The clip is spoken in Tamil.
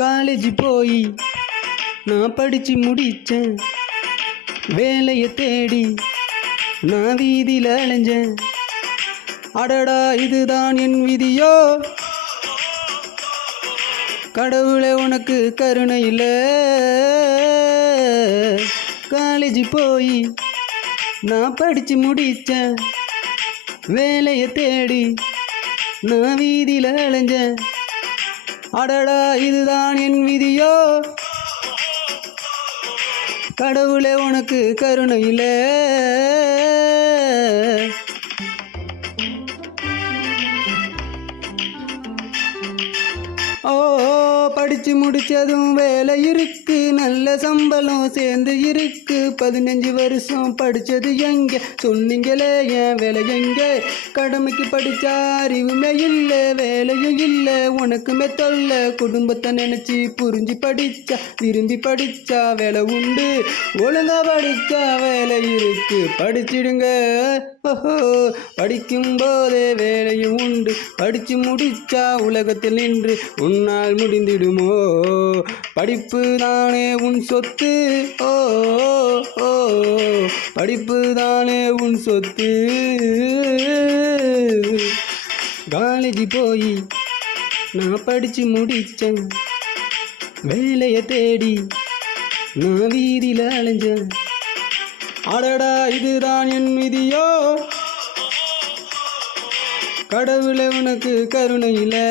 காலேஜ் போய் நான் படிச்சு முடிச்சேன், வேலையை தேடி நான் வீதியில் அலைஞ்சேன். அடடா இதுதான் என் விதியோ, கடவுளே உனக்கு கருணை இல்லை. காலேஜ் போய் நான் படிச்சு முடிச்சேன், வேலையை தேடி நான் வீதியில் அலைஞ்சேன். அடடா இதுதான் என் விதியோ, கடவுளே உனக்கு கருணை இல்லை. ஓ படிச்சு முடிச்சதும் வேலை இருக்கு, நல்ல சம்பளம் சேர்ந்து இருக்கு. 15 வருஷம் படிச்சது எங்க சொன்னீங்களே, என் வேலை எங்க? கடமைக்கு படிச்சா அறிவுமே இல்லை, வேலையும் இல்லை, உனக்குமே தொல்லை. குடும்பத்தை நினைச்சு புரிஞ்சு படிச்சா, விரும்பி படிச்சா வேலை உண்டு. ஒழுங்கா படிச்சா வேலை இருக்கு, படிச்சிடுங்க. ஓஹோ படிக்கும் போதே வேலையும் உண்டு, படிச்சு முடிச்சா உலகத்தில் நின்று உன்னால் முடிந்திடுமோ. படிப்பு தானே உன் சொத்து, ஓ ஓ படிப்பு தானே உன் சொத்து. காலேஜ் போய் நான் படிச்சு முடிச்சேன், வேலையை தேடி நான் வீதியில் அலைஞ்சேன். அடடா இதுதான் என் விதியோ, கடவுளே உனக்கு கருணை இல்லை.